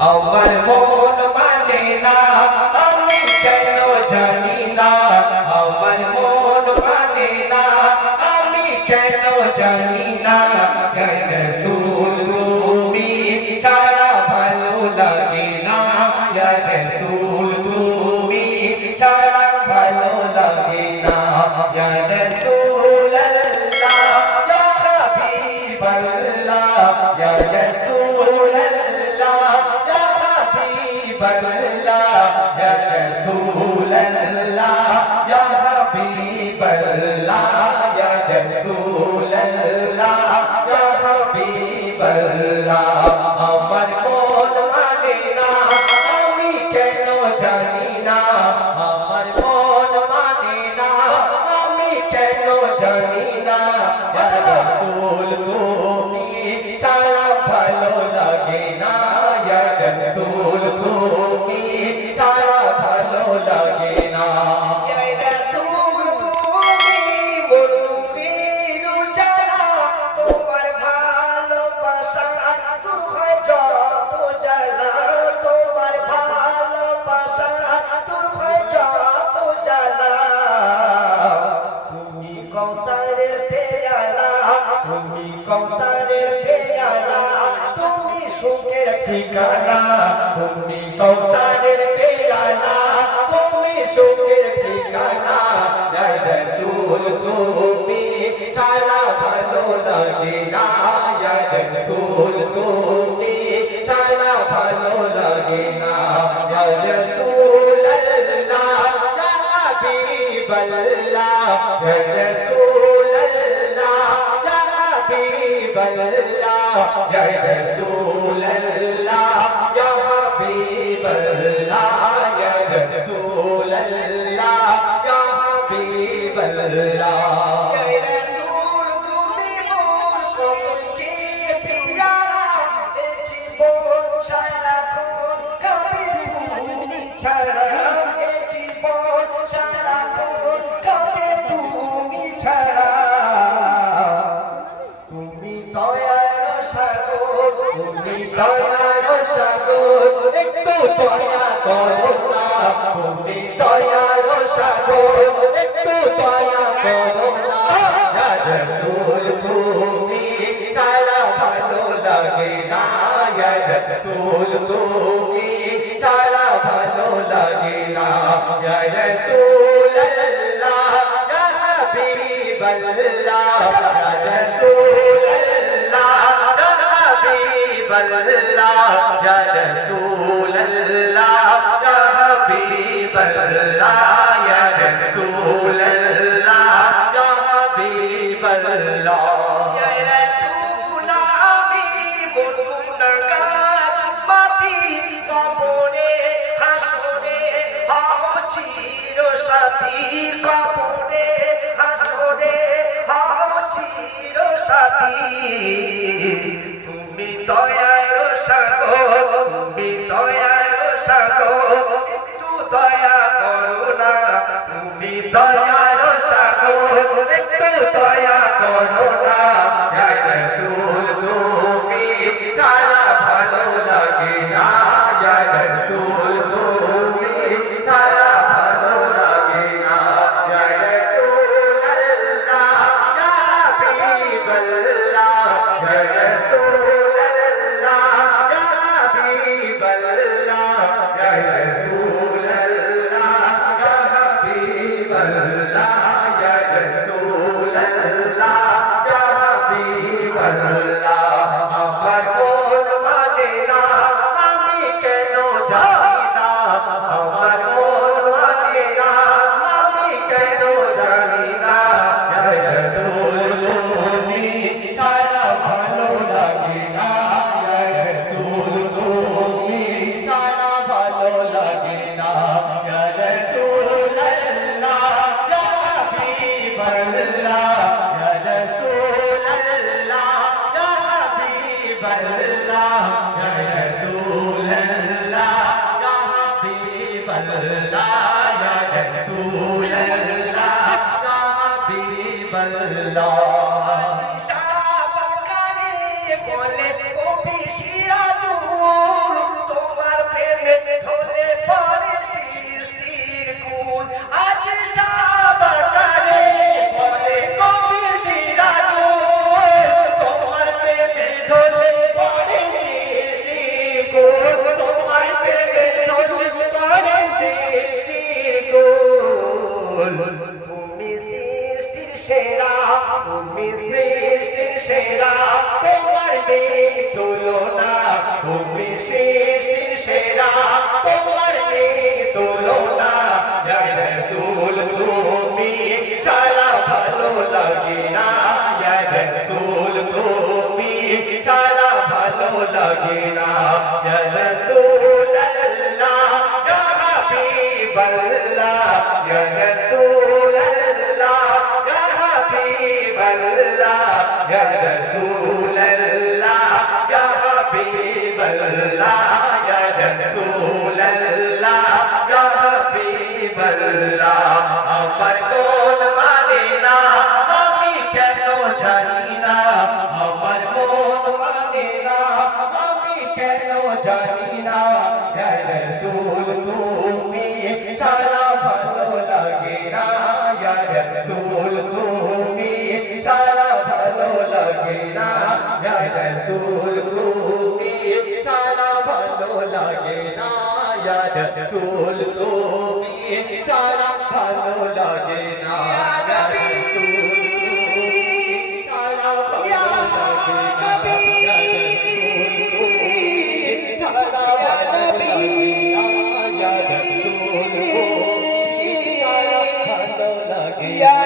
আমার মন মানে না আমি কেন জানি না আমার মন মানে না আমি কেন জানি না রসুল তুমি ছাড়া ভালো লাগে না রসুল তুমি ছাড়া ভালো লাগে না রসুল আল্লাহ হাবিব আল্লাহ রসুল হাবিব আল্লাহ রসুল আল্লাহ হাবিব আল্লাহ রসুল আল্লাহ হাবিব আল্লাহ আমার মন মানে না আমি কেন জানি না আমার মন মানে না আমি কেন জানি ছাড়া ভালো লাগে না রসুল তুমি ঠিকানা তুমি কৌসারের পেয়ালা তুমি সুখের ঠিকানা জয় রসুল তুমি ছাড়া ভালো লাগে না জয় রসুল তুমি ছাড়া ভালো লাগে না জয় রসুল আল্লাহ حبيب الله يا رسول الله তুমি দয়ার সাগর তুমি দয়ার সাগর, একটু দয়া করো না। তুমি দয়ার সাগর, একটু দয়া করো না। রসুল তুমি ছাড়া ভালো লাগে না। রসুল তুমি ছাড়া ভালো লাগে না। রসুল আল্লাহ হাবিব আল্লাহ তুমি দয়ার সাগর তুমি দয়ার সাগর। Allah. اللہ সেরা, তোমার নেই তুলনা। তুমি সৃষ্টির সেরা, তোমার নেই তুলনা। রাসূল, তুমি ছাড়া ভালো লাগে না। রাসূল, তুমি ছাড়া ভালো লাগে না। রাসূল আল্লাহ ইয়া হাবিবাল্লাহ হাবিবাল্লাহ ইয়া রাসূল আল্লাহ ইয়া হাবিবাল্লাহ আমার কোন মানে না আমি কেন জানি না আমার মন মানে না আমি কেন জানি না ইয়া রাসূল তুমি ছাড়া ভালো লাগে না ইয়া রাসূল রাসূল তুমি ছাড়া ভালো লাগে না। ইয়া